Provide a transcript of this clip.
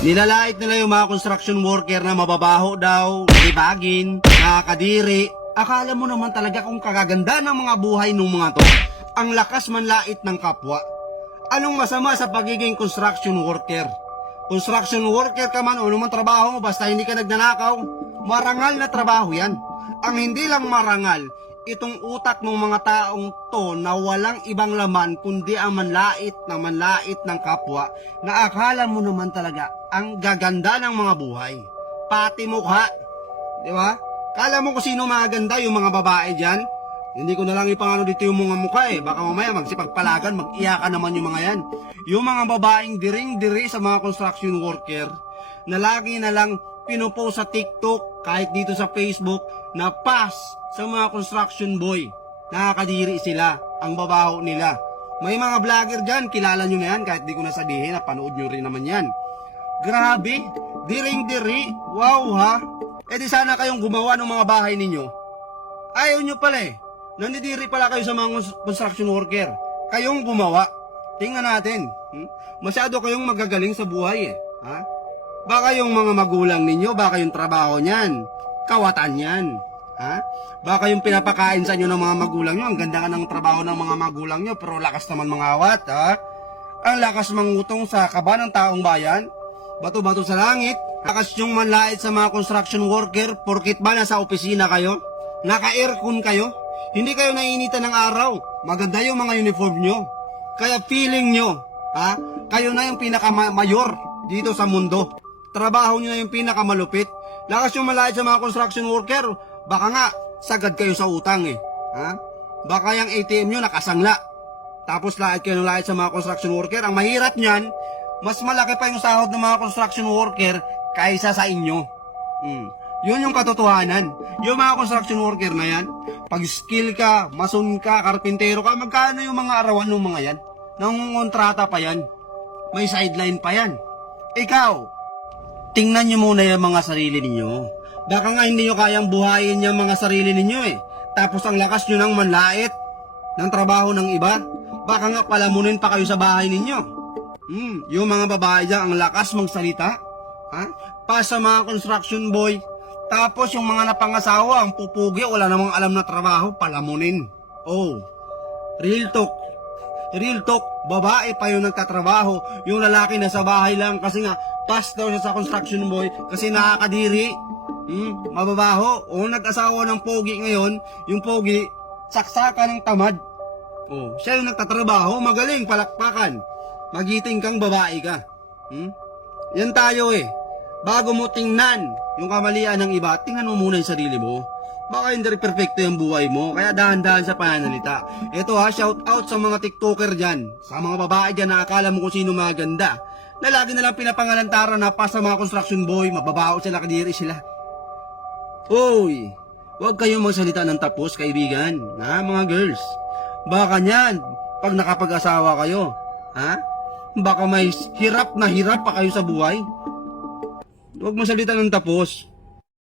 Nilalait nila yung mga construction worker na mababaho daw, libagin, nakakadiri. Akala mo naman talaga kung kagaganda ng mga buhay ng mga to. Ang lakas manlait ng kapwa. Anong masama sa pagiging construction worker? Construction worker ka man o naman trabaho mo, basta hindi ka nagnanakaw, marangal na trabaho yan. Ang hindi lang marangal, itong utak ng mga taong to na walang ibang laman kundi ang manlait ng kapwa, na akala mo naman talaga ang gaganda ng mga buhay. Pati mukha, di ba? Kala mo kung sino maganda, yung mga babae dyan? Hindi ko na lang ipangano dito yung mga mukha eh. Baka mamaya magsipagpalagan, mag-iyakan naman yung mga yan. Yung mga babaeng diring-diri sa mga construction worker na lagi na lang pinupost sa TikTok, kahit dito sa Facebook, na pass sa mga construction boy. Nakakadiri sila, ang babaho nila. May mga vlogger dyan, kilala nyo na yan, kahit di ko nasabihin, napanood nyo rin naman yan. Grabe, diring-diri, wow ha. Eh di sana kayong gumawa ng mga bahay ninyo. Ayaw nyo pala eh. Nandidiri pala kayo sa mga construction worker. Kayong gumawa. Tingnan natin. Masyado kayong magagaling sa buhay eh. Ha? Baka yung mga magulang ninyo, baka yung trabaho niyan, kawatan yan. Ha? Baka yung pinapakain sa inyo ng mga magulang nyo, ang ganda nga ng trabaho ng mga magulang nyo, pero lakas naman mangawat. Ha? Ang lakas mangutong sa kaba ng taong bayan. Bato-bato sa langit. Lakas yung manlait sa mga construction worker, porkit ba nasa opisina kayo? Naka-aircon kayo? Hindi kayo naiinitan ng araw. Maganda yung mga uniform nyo. Kaya feeling nyo, ha? Kayo na yung pinakamayor dito sa mundo. Trabaho nyo na yung pinakamalupit. Lakas yung manlait sa mga construction worker. Baka nga, sagad kayo sa utang eh. Ha? Baka yung ATM nyo nakasangla. Tapos lait kayo ng lait sa mga construction worker. Ang mahirap nyan, mas malaki pa yung sahod ng mga construction worker kaysa sa inyo. Yun yung katotohanan. Yung mga construction worker na yan, pag skill ka, mason ka, karpintero ka, magkano yung mga arawan ng mga yan? Nangungontrata pa yan. May sideline pa yan. Ikaw, tingnan nyo muna yung mga sarili ninyo. Baka nga hindi nyo kayang buhayin yung mga sarili ninyo eh. Tapos ang lakas nyo ng manlait ng trabaho ng iba. Baka nga palamunin pa kayo sa bahay ninyo. Yung mga babae dyan, ang lakas magsalita. Ha? Pa sa mga construction boy. Tapos yung mga napangasawa, ang pupugi, wala namang alam na trabaho, palamunin. Oh, real talk. Real talk, babae pa yung nagtatrabaho. Yung lalaki nasa bahay lang kasi nga, pass daw siya sa construction boy kasi nakakadiri. Mababaho. O nag-asawa ng pogi ngayon, yung pogi, saksaka ng tamad. Oh, siya yung nagtatrabaho, magaling, palakpakan. Magiting kang babae ka. Yan tayo eh. Bago mo tingnan yung kamalian ng iba, tingnan mo muna yung sarili mo. Baka hindi perfecto yung buhay mo, kaya dahan-dahan sa pananalita. Ito ha, shout out sa mga TikToker dyan, sa mga babae dyan na akala mo kung sino maganda, na lagi nalang pinapangalantaran na pa sa mga construction boy, mababaho sila, kadiri sila. Hoy, huwag kayong magsalita ng tapos, kaibigan, ha mga girls. Baka nyan, pag nakapag-asawa kayo, ha? Baka may hirap na hirap pa kayo sa buhay. Huwag masalita ng tapos.